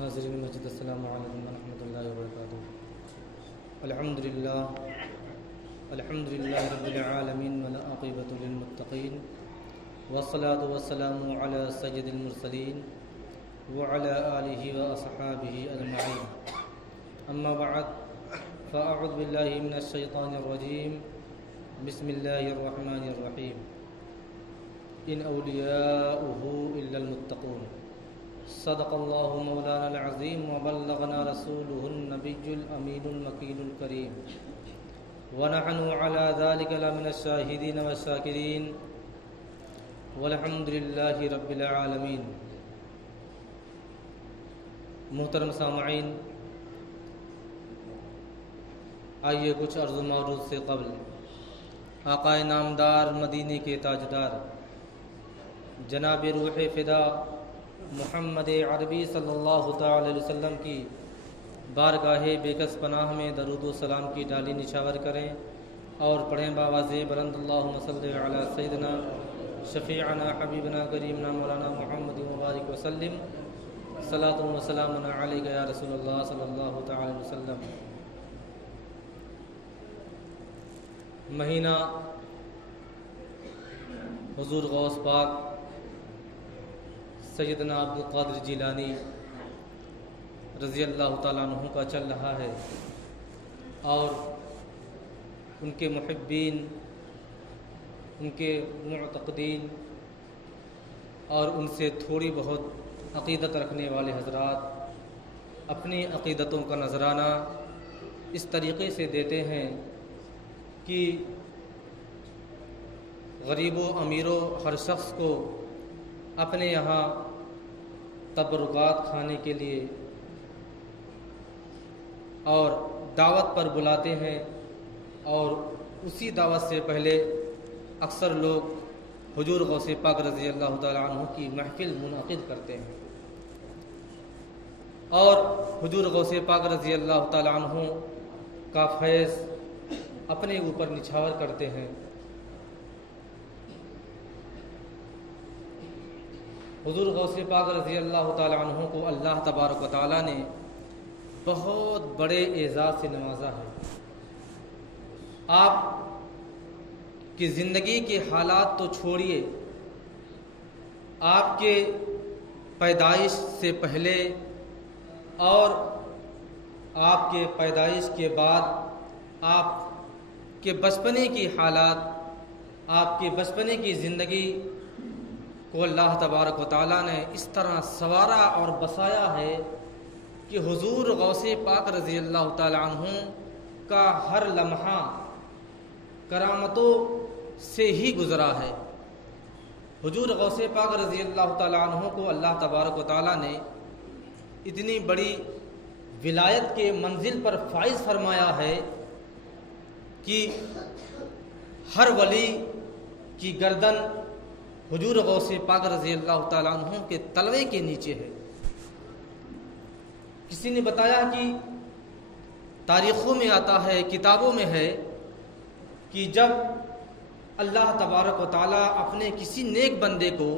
حاضرین مسجد، السلام علیکم ورحمۃ اللہ وبرکاتہ۔ الحمدللہ رب العالمین والعاقبۃ للمتقین، والصلاة والسلام علی سید المرسلین وعلی آلہ واصحابہ اجمعین، اما بعد فاعوذ باللہ من الشیطان الرجیم، بسم اللہ الرحمن الرحیم۔ ان اولیاؤہ الا المتقون، صدق اللہ مولانا العظیم وبلغنا رسولہ النبی الامین المکین الکریم، ونحن علی ذلک لمن الشاہدین والشاکرین، والحمد للہ رب العالمین۔ محترم سامعین، آئیے کچھ عرض و معروض سے قبل آقا نامدار مدینے کے تاجدار جناب روح فدا محمد عربی صلی اللہ تعالی علیہ وسلم کی بارگاہ بے کس پناہ میں درود و سلام کی ڈالی نشاور کریں اور پڑھیں باواز بلند اللہم صلی علی سیدنا شفیعنا حبیبنا کریمنا مولانا محمد مبارک وسلم، صلاۃ و سلام علیک یا رسول اللہ صلی اللہ تعالی علیہ وسلم۔ مہینہ حضور غوث پاک سیدنا عبدالقادر جیلانی رضی اللہ تعالیٰ عنہ کا چل رہا ہے، اور ان کے محبین، ان کے معتقدین اور ان سے تھوڑی بہت عقیدت رکھنے والے حضرات اپنی عقیدتوں کا نذرانہ اس طریقے سے دیتے ہیں کہ غریب و امیر و ہر شخص کو اپنے یہاں تبرکات کھانے کے لیے اور دعوت پر بلاتے ہیں، اور اسی دعوت سے پہلے اکثر لوگ حضور غوث پاک رضی اللہ تعالیٰ عنہ کی محفل منعقد کرتے ہیں اور حضور غوث پاک رضی اللہ تعالیٰ عنہ کا فیض اپنے اوپر نچھاور کرتے ہیں۔ حضور غوث پاک رضی اللہ تعالیٰ عنہ کو اللہ تبارک و تعالیٰ نے بہت بڑے اعزاز سے نوازا ہے۔ آپ کی زندگی کے حالات تو چھوڑیے، آپ کے پیدائش سے پہلے اور آپ کے پیدائش کے بعد آپ کے بچپنے کی حالات، آپ کے بچپنے کی زندگی کو اللہ تبارک و تعالیٰ نے اس طرح سنوارا اور بسایا ہے کہ حضور غوث پاک رضی اللہ تعالیٰ عنہ کا ہر لمحہ کرامتوں سے ہی گزرا ہے۔ حضور غوث پاک رضی اللہ تعالیٰ عنہ کو اللہ تبارک و تعالیٰ نے اتنی بڑی ولایت کے منزل پر فائز فرمایا ہے کہ ہر ولی کی گردن حضور غوث پاک رضی اللہ تعالیٰ عنہ کے تلوے کے نیچے ہے۔ کسی نے بتایا کہ تاریخوں میں آتا ہے، کتابوں میں ہے کہ جب اللہ تبارک و تعالیٰ اپنے کسی نیک بندے کو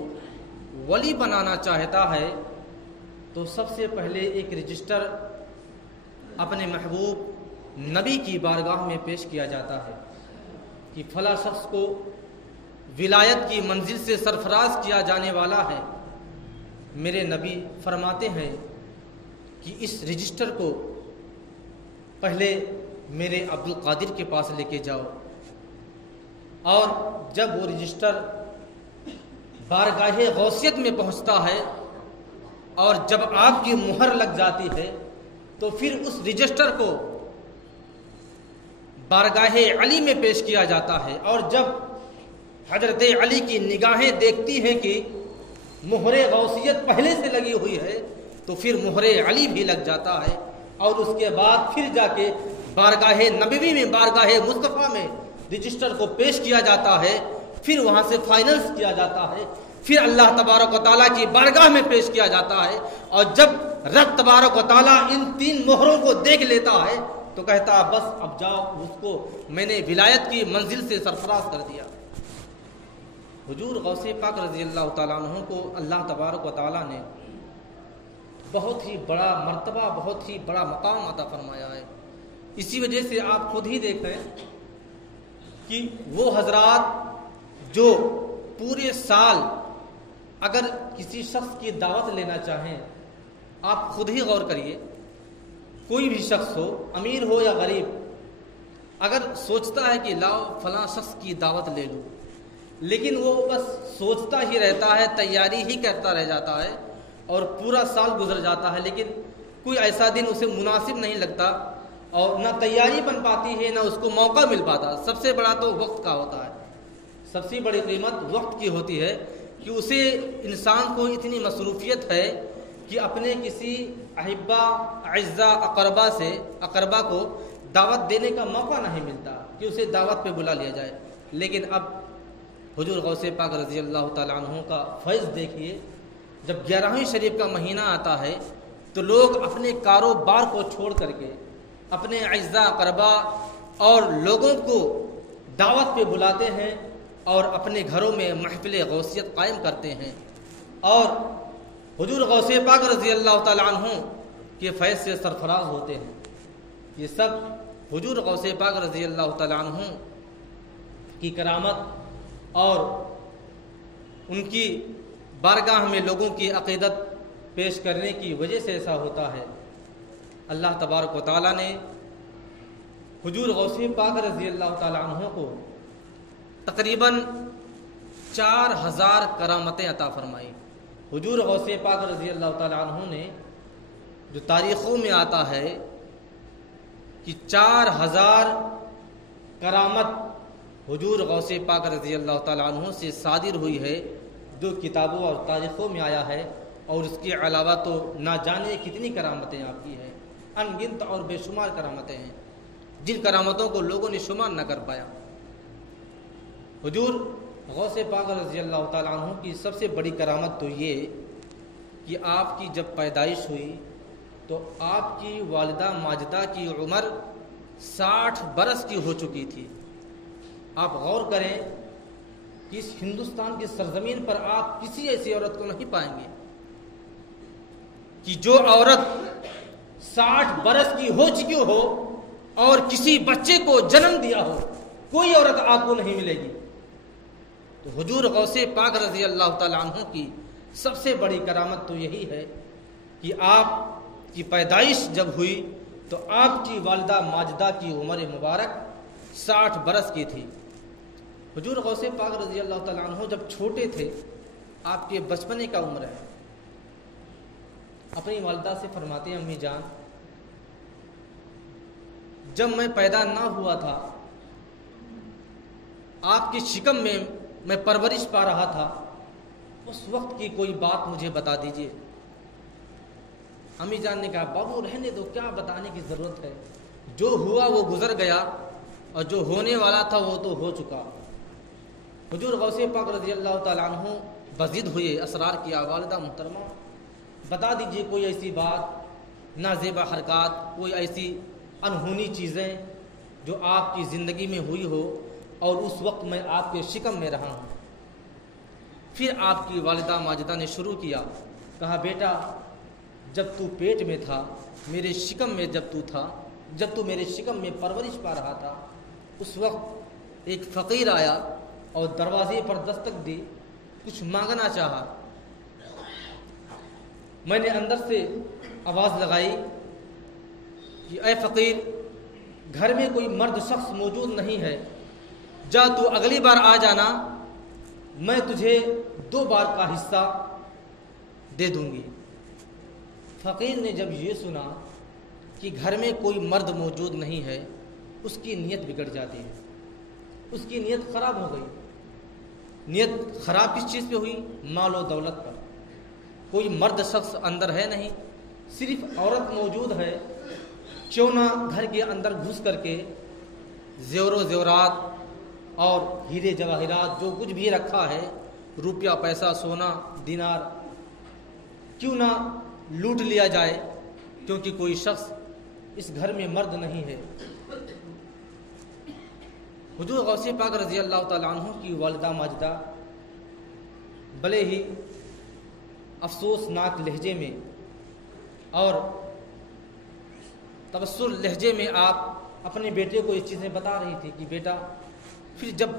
ولی بنانا چاہتا ہے تو سب سے پہلے ایک رجسٹر اپنے محبوب نبی کی بارگاہ میں پیش کیا جاتا ہے کہ فلاں شخص کو ولایت کی منزل سے سرفراز کیا جانے والا ہے۔ میرے نبی فرماتے ہیں کہ اس رجسٹر کو پہلے میرے عبدالقادر کے پاس لے کے جاؤ، اور جب وہ رجسٹر بارگاہ غوثیت میں پہنچتا ہے اور جب آپ کی مہر لگ جاتی ہے تو پھر اس رجسٹر کو بارگاہ علی میں پیش کیا جاتا ہے، اور جب حضرت علی کی نگاہیں دیکھتی ہیں کہ مہر غوثیت پہلے سے لگی ہوئی ہے تو پھر مہر علی بھی لگ جاتا ہے، اور اس کے بعد پھر جا کے بارگاہ نبوی میں، بارگاہ مصطفیٰ میں رجسٹر کو پیش کیا جاتا ہے، پھر وہاں سے فائننس کیا جاتا ہے، پھر اللہ تبارک و تعالیٰ کی بارگاہ میں پیش کیا جاتا ہے، اور جب رب تبارک و تعالیٰ ان 3 مہروں کو دیکھ لیتا ہے تو کہتا ہے بس اب جاؤ، اس کو میں نے ولایت کی منزل سے سرفراز کر دیا۔ حضور غوث پاک رضی اللہ تعالیٰ عنہ کو اللہ تبارک و تعالیٰ نے بہت ہی بڑا مرتبہ، بہت ہی بڑا مقام عطا فرمایا ہے۔ اسی وجہ سے آپ خود ہی دیکھیں کہ وہ حضرات جو پورے سال اگر کسی شخص کی دعوت لینا چاہیں، آپ خود ہی غور کریے، کوئی بھی شخص ہو، امیر ہو یا غریب، اگر سوچتا ہے کہ لاؤ فلاں شخص کی دعوت لے لو، لیکن وہ بس سوچتا ہی رہتا ہے، تیاری ہی کرتا رہ جاتا ہے اور پورا سال گزر جاتا ہے، لیکن کوئی ایسا دن اسے مناسب نہیں لگتا اور نہ تیاری بن پاتی ہے، نہ اس کو موقع مل پاتا۔ سب سے بڑا تو وقت کا ہوتا ہے، سب سے بڑی قیمت وقت کی ہوتی ہے کہ اسے انسان کو اتنی مصروفیت ہے کہ اپنے کسی احبا اعزا اقربا کو دعوت دینے کا موقع نہیں ملتا کہ اسے دعوت پہ بلا لیا جائے۔ لیکن اب حضور غوث پاک رضی اللہ تعالیٰ عنہ کا فیض دیکھیے، جب 11ویں شریف کا مہینہ آتا ہے تو لوگ اپنے کاروبار کو چھوڑ کر کے اپنے اعزا اقربا اور لوگوں کو دعوت پہ بلاتے ہیں اور اپنے گھروں میں محفل غوثیت قائم کرتے ہیں، اور حضور غوث پاک رضی اللہ تعالیٰ عنہ کے فیض سے سرفراز ہوتے ہیں۔ یہ سب حضور غوث پاک رضی اللہ تعالیٰ عنہ کی کرامت اور ان کی بارگاہ میں لوگوں کی عقیدت پیش کرنے کی وجہ سے ایسا ہوتا ہے۔ اللہ تبارک و تعالیٰ نے حضور غوث پاک رضی اللہ تعالیٰ عنہ کو تقریباً 4000 کرامتیں عطا فرمائی۔ حضور غوث پاک رضی اللہ تعالیٰ عنہ نے، جو تاریخوں میں آتا ہے کہ 4000 کرامت حضور غوث پاک رضی اللہ تعالیٰ عنہ سے صادر ہوئی ہے، جو کتابوں اور تاریخوں میں آیا ہے، اور اس کے علاوہ تو نہ جانے کتنی کرامتیں آپ کی ہیں، ان گنت اور بے شمار کرامتیں ہیں، جن کرامتوں کو لوگوں نے شمار نہ کر پایا۔ حضور غوث پاک رضی اللہ تعالیٰ عنہ کی سب سے بڑی کرامت تو یہ کہ آپ کی جب پیدائش ہوئی تو آپ کی والدہ ماجدہ کی عمر 60 برس کی ہو چکی تھی۔ آپ غور کریں کہ اس ہندوستان کی سرزمین پر آپ کسی ایسی عورت کو نہیں پائیں گے کہ جو عورت 60 برس کی ہو چکی ہو اور کسی بچے کو جنم دیا ہو، کوئی عورت آپ کو نہیں ملے گی۔ تو حضور غوث پاک رضی اللہ تعالیٰ عنہ کی سب سے بڑی کرامت تو یہی ہے کہ آپ کی پیدائش جب ہوئی تو آپ کی والدہ ماجدہ کی عمر مبارک 60 برس کی تھی۔ حضور غوث پاک رضی اللہ تعالیٰ عنہ جب چھوٹے تھے، آپ کے بچپنے کا عمر ہے، اپنی والدہ سے فرماتے ہیں، امی جان جب میں پیدا نہ ہوا تھا، آپ کی شکم میں پرورش پا رہا تھا، اس وقت کی کوئی بات مجھے بتا دیجئے۔ امی جان نے کہا، بابو رہنے دو، کیا بتانے کی ضرورت ہے، جو ہوا وہ گزر گیا اور جو ہونے والا تھا وہ تو ہو چکا۔ حضور غوث پاک رضی اللہ تعالیٰ عنہ بضد ہوئے، اسرار کیا، والدہ محترمہ بتا دیجئے کوئی ایسی بات، نازیبا حرکات، کوئی ایسی انہونی چیزیں جو آپ کی زندگی میں ہوئی ہو اور اس وقت میں آپ کے شکم میں رہا ہوں۔ پھر آپ کی والدہ ماجدہ نے شروع کیا، کہا، بیٹا جب تو پیٹ میں تھا، میرے شکم میں جب تو میرے شکم میں پرورش پا رہا تھا، اس وقت ایک فقیر آیا اور دروازے پر دستک دی، کچھ مانگنا چاہا۔ میں نے اندر سے آواز لگائی کہ اے فقیر، گھر میں کوئی مرد شخص موجود نہیں ہے، جا تو اگلی بار آ جانا، میں تجھے 2 بار کا حصہ دے دوں گی۔ فقیر نے جب یہ سنا کہ گھر میں کوئی مرد موجود نہیں ہے، اس کی نیت بگڑ جاتی ہے، اس کی نیت خراب ہو گئی۔ نیت خراب کس چیز پہ ہوئی؟ مال و دولت پر۔ کوئی مرد شخص اندر ہے نہیں، صرف عورت موجود ہے، کیوں نہ گھر کے اندر گھس کر کے زیور و زیورات اور ہیرے جواہرات جو کچھ بھی رکھا ہے، روپیہ پیسہ سونا دینار، کیوں نہ لوٹ لیا جائے، کیونکہ کوئی شخص اس گھر میں مرد نہیں ہے۔ حضور غوث پاک رضی اللہ تعالیٰ عنہ کی والدہ ماجدہ بڑے ہی افسوسناک لہجے میں اور تبصر لہجے میں آپ اپنے بیٹے کو یہ چیزیں بتا رہی تھی کہ بیٹا، پھر جب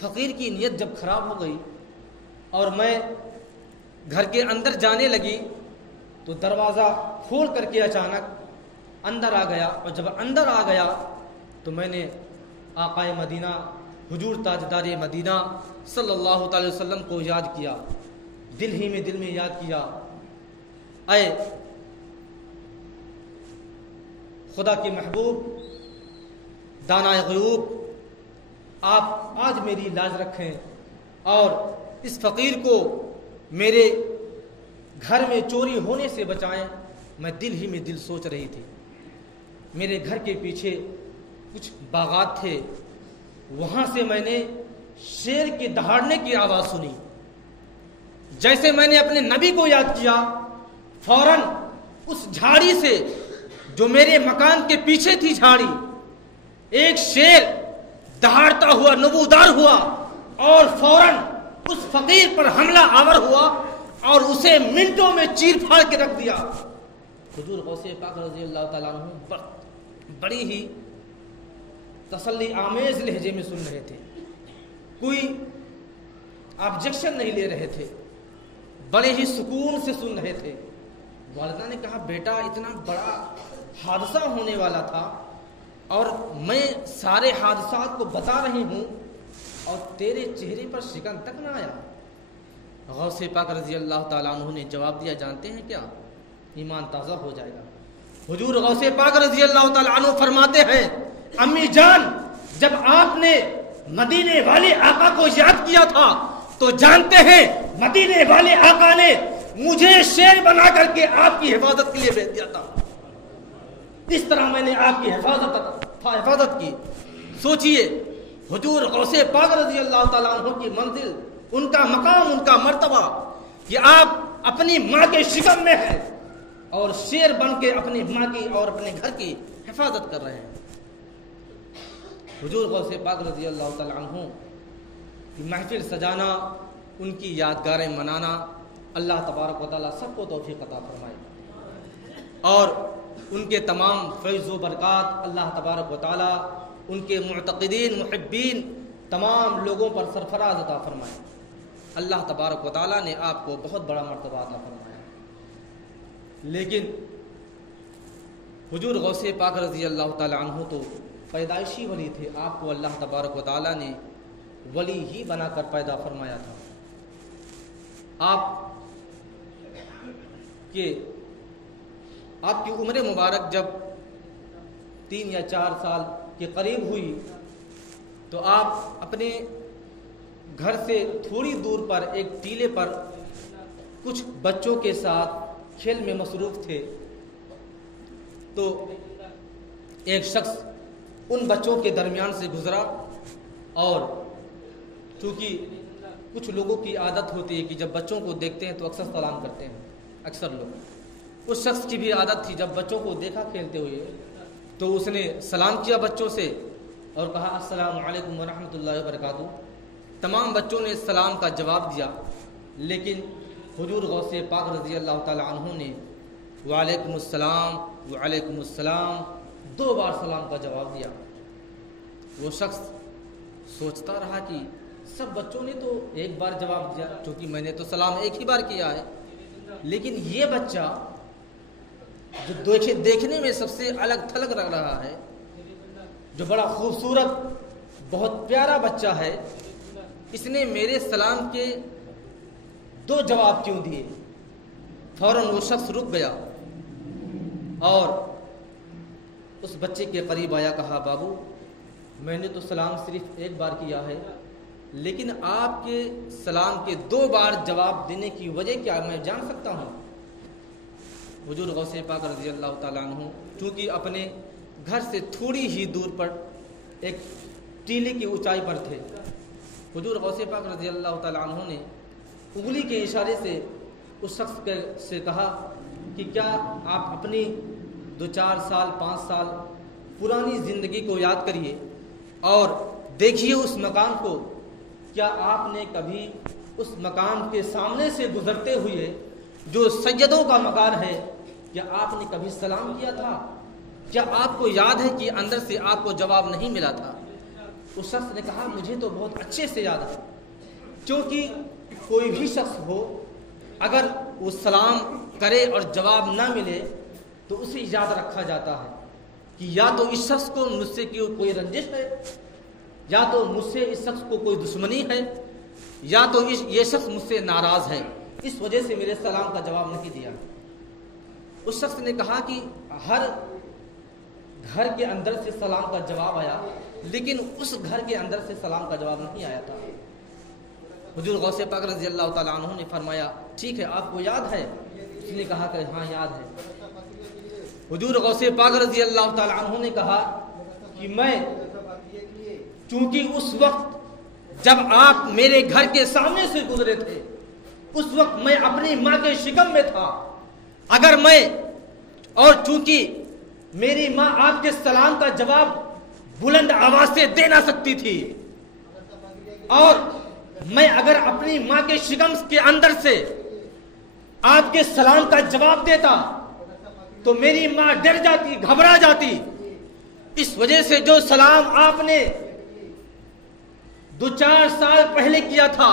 فقیر کی نیت جب خراب ہو گئی اور میں گھر کے اندر جانے لگی تو دروازہ کھول کر کے اچانک اندر آ گیا، اور جب اندر آ گیا تو میں نے آقائے مدینہ حضور تاجدار مدینہ صلی اللہ تعالی وسلم کو یاد کیا، دل میں یاد کیا، اے خدا کے محبوب دانائے غیوب، آپ آج میری لاج رکھیں اور اس فقیر کو میرے گھر میں چوری ہونے سے بچائیں۔ میں دل سوچ رہی تھی، میرے گھر کے پیچھے کچھ باغات تھے، وہاں سے میں نے شیر کے دہاڑنے کی آواز سنی۔ جیسے میں نے اپنے نبی کو یاد کیا، فوراً اس جھاڑی سے جو میرے مکان کے پیچھے تھی جھاڑی، ایک شیر دہاڑتا ہوا نبودار ہوا اور فوراً اس فقیر پر حملہ آور ہوا اور اسے منٹوں میں چیر پھاڑ کے رکھ دیا۔ حضور غوث پاک رضی اللہ تعالیٰ عنہ بڑی ہی تسلی آمیز لہجے میں سن رہے تھے، کوئی آبجیکشن نہیں لے رہے تھے، بڑے ہی سکون سے سن رہے تھے۔ والدہ نے کہا، بیٹا اتنا بڑا حادثہ ہونے والا تھا اور میں سارے حادثات کو بتا رہی ہوں اور تیرے چہرے پر شکن تک نہ آیا۔ غوث پاک رضی اللہ تعالیٰ عنہ نے جواب دیا، جانتے ہیں کیا؟ ایمان تازہ ہو جائے گا۔ حضور غوث پاک رضی اللہ تعالیٰ عنہ فرماتے ہیں، امی جان، جب آپ نے مدینے والے آقا کو یاد کیا تھا تو جانتے ہیں مدینے والے آقا نے مجھے شیر بنا کر کے آپ کی حفاظت کے لیے بھیج دیا تھا۔ اس طرح میں نے آپ کی حفاظت کی۔ سوچئے حضور غوث پاک رضی اللہ تعالیٰ عنہ کی منزل، ان کا مقام، ان کا مرتبہ کہ آپ اپنی ماں کے شکم میں ہیں اور شیر بن کے اپنی ماں کی اور اپنے گھر کی حفاظت کر رہے ہیں۔ حضور غوث پاک رضی اللہ تعالیٰ عنہ کی محفل سجانا، ان کی یادگاریں منانا، اللہ تبارک و تعالیٰ سب کو توفیق عطا فرمائے اور ان کے تمام فیض و برکات اللہ تبارک و تعالیٰ ان کے معتقدین محبین تمام لوگوں پر سرفراز عطا فرمائے۔ اللہ تبارک و تعالیٰ نے آپ کو بہت بڑا مرتبہ عطا فرمایا، لیکن حضور غوث پاک رضی اللہ تعالیٰ عنہ تو پیدائشی ولی تھے، آپ کو اللہ تبارک و تعالیٰ نے ولی ہی بنا کر پیدا فرمایا تھا۔ آپ کی عمر مبارک جب 3 یا 4 سال کے قریب ہوئی تو آپ اپنے گھر سے تھوڑی دور پر ایک ٹیلے پر کچھ بچوں کے ساتھ کھیل میں مصروف تھے، تو ایک شخص ان بچوں کے درمیان سے گزرا اور چونکہ کچھ لوگوں کی عادت ہوتی ہے کہ جب بچوں کو دیکھتے ہیں تو اکثر سلام کرتے ہیں، اکثر لوگ، اس شخص کی بھی عادت تھی، جب بچوں کو دیکھا کھیلتے ہوئے تو اس نے سلام کیا بچوں سے اور کہا السلام علیکم ورحمۃ اللہ وبرکاتہ۔ تمام بچوں نے سلام کا جواب دیا، لیکن حضور غوث پاک رضی اللہ تعالی عنہ نے وعلیکم السلام وعلیکم السلام 2 بار سلام کا جواب دیا۔ وہ شخص سوچتا رہا کہ سب بچوں نے تو ایک بار جواب دیا، کیونکہ میں نے تو سلام ایک ہی بار کیا ہے، لیکن یہ بچہ جو دیکھنے میں سب سے الگ تھلگ لگ رہا ہے، جو بڑا خوبصورت بہت پیارا بچہ ہے، اس نے میرے سلام کے 2 جواب کیوں دیے؟ فوراً وہ شخص رک گیا اور اس بچے کے قریب آیا، کہا بابو میں نے تو سلام صرف ایک بار کیا ہے، لیکن آپ کے سلام کے 2 بار جواب دینے کی وجہ کیا میں جان سکتا ہوں؟ حضور غوث پاک رضی اللہ تعالیٰ عنہ چونکہ اپنے گھر سے تھوڑی ہی دور پر ایک ٹیلے کی اونچائی پر تھے، حضور غوث پاک رضی اللہ تعالیٰ عنہ نے انگلی کے اشارے سے اس شخص سے کہا کہ کیا آپ اپنی 2-4 سال 5 سال پرانی زندگی کو یاد کریے اور دیکھیے اس مکان کو، کیا آپ نے کبھی اس مکان کے سامنے سے گزرتے ہوئے جو سیدوں کا مکان ہے، کیا آپ نے کبھی سلام کیا تھا؟ کیا آپ کو یاد ہے کہ اندر سے آپ کو جواب نہیں ملا تھا؟ اس شخص نے کہا مجھے تو بہت اچھے سے یاد ہے، کیونکہ کوئی بھی شخص ہو اگر وہ سلام کرے اور جواب نہ ملے تو اسے یاد رکھا جاتا ہے کہ یا تو اس شخص کو مجھ سے کوئی رنجش ہے، یا تو مجھ سے اس شخص کو کوئی دشمنی ہے، یا تو یہ شخص مجھ سے ناراض ہے، اس وجہ سے میرے سلام کا جواب نہیں دیا۔ اس شخص نے کہا کہ ہر گھر کے اندر سے سلام کا جواب آیا، لیکن اس گھر کے اندر سے سلام کا جواب نہیں آیا تھا۔ حضور غوث پاک رضی اللہ تعالیٰ عنہ نے فرمایا ٹھیک ہے آپ کو یاد ہے؟ اس نے کہا کہ ہاں یاد ہے۔ حضور غوث پاک رضی اللہ تعالیٰ عنہ نے کہا کہ میں چونکہ اس وقت جب آپ میرے گھر کے سامنے سے گزرے تھے اس وقت میں اپنی ماں کے شکم میں تھا، اگر میں اور چونکہ میری ماں آپ کے سلام کا جواب بلند آواز سے دے نہ سکتی تھی، اور میں اگر اپنی ماں کے شکم کے اندر سے آپ کے سلام کا جواب دیتا تو میری ماں ڈر جاتی، گھبرا جاتی، اس وجہ سے جو سلام آپ نے 2-4 سال پہلے کیا تھا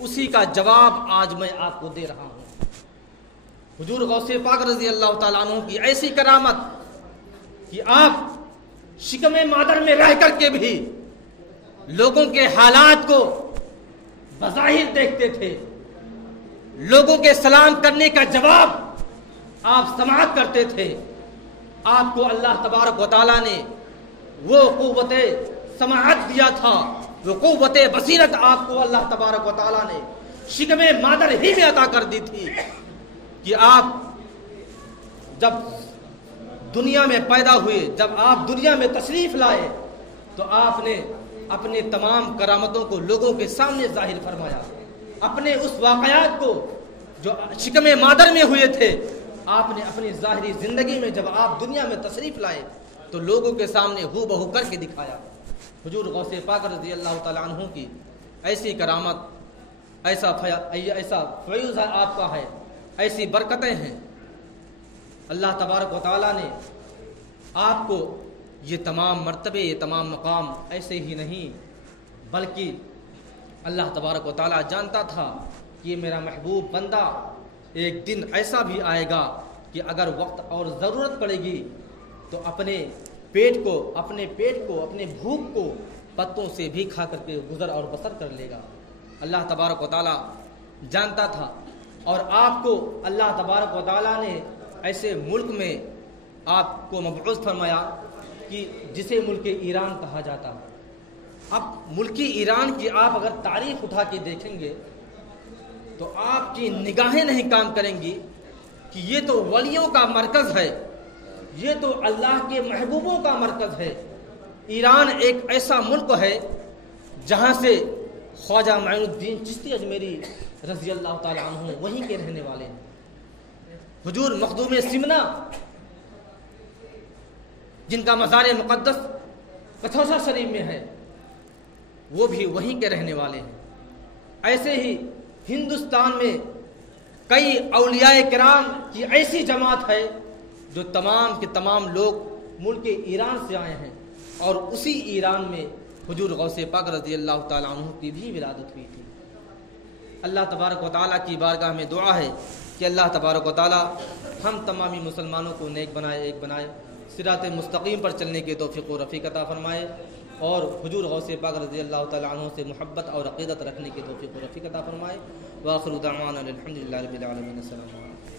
اسی کا جواب آج میں آپ کو دے رہا ہوں۔ حضور غوث پاک رضی اللہ تعالیٰ عنہ کی ایسی کرامت کہ آپ شکم مادر میں رہ کر کے بھی لوگوں کے حالات کو بظاہر دیکھتے تھے، لوگوں کے سلام کرنے کا جواب آپ سماعت کرتے تھے۔ آپ کو اللہ تبارک و تعالیٰ نے وہ قوت سماعت دیا تھا، وہ قوت بصیرت آپ کو اللہ تبارک و تعالیٰ نے شکم مادر ہی میں عطا کر دی تھی کہ آپ جب دنیا میں پیدا ہوئے، جب آپ دنیا میں تشریف لائے تو آپ نے اپنے تمام کرامتوں کو لوگوں کے سامنے ظاہر فرمایا، اپنے اس واقعات کو جو شکم مادر میں ہوئے تھے آپ نے اپنی ظاہری زندگی میں جب آپ دنیا میں تشریف لائے تو لوگوں کے سامنے ہو بہو کر کے دکھایا۔ حضور غوث پاک رضی اللہ تعالیٰ عنہ کی ایسی کرامت، ایسا فیض آپ کا ہے، ایسی برکتیں ہیں، اللہ تبارک و تعالیٰ نے آپ کو یہ تمام مرتبے، یہ تمام مقام ایسے ہی نہیں بلکہ اللہ تبارک و تعالیٰ جانتا تھا کہ یہ میرا محبوب بندہ ایک دن ایسا بھی آئے گا کہ اگر وقت اور ضرورت پڑے گی تو اپنے پیٹ کو، اپنے بھوک کو پتوں سے بھی کھا کر کے گزر اور بسر کر لے گا۔ اللہ تبارک و تعالیٰ جانتا تھا، اور آپ کو اللہ تبارک و تعالیٰ نے ایسے ملک میں آپ کو مبعوث فرمایا کہ جسے ملک ایران کہا جاتا ہے۔ اب ملک ایران کی آپ اگر تاریخ اٹھا کے دیکھیں گے تو آپ کی نگاہیں نہیں کام کریں گی کہ یہ تو ولیوں کا مرکز ہے، یہ تو اللہ کے محبوبوں کا مرکز ہے۔ ایران ایک ایسا ملک ہے جہاں سے خواجہ معین الدین چشتی اجمیری رضی اللہ تعالیٰ عنہ وہیں کے رہنے والے ہیں۔ حضور مخدوم سمنا جن کا مزار مقدس کتھوسا شریف میں ہے وہ بھی وہیں کے رہنے والے ہیں۔ ایسے ہی ہندوستان میں کئی اولیاء کرام کی ایسی جماعت ہے جو تمام کے تمام لوگ ملک ایران سے آئے ہیں، اور اسی ایران میں حضور غوث پاک رضی اللہ تعالیٰ عنہ کی بھی ولادت ہوئی تھی۔ اللہ تبارک و تعالیٰ کی بارگاہ میں دعا ہے کہ اللہ تبارک و تعالیٰ ہم تمامی مسلمانوں کو نیک بنائے، ایک بنائے، صراط مستقیم پر چلنے کے توفیق و رفیق عطا فرمائے، اور حضور غوث پاک رضی اللہ تعالیٰ عنہ سے محبت اور عقیدت رکھنے کی توفیق و رفیق عطا فرمائے۔ وآخر دعوانا الحمد للہ رب العالمین۔ السلام علیکم۔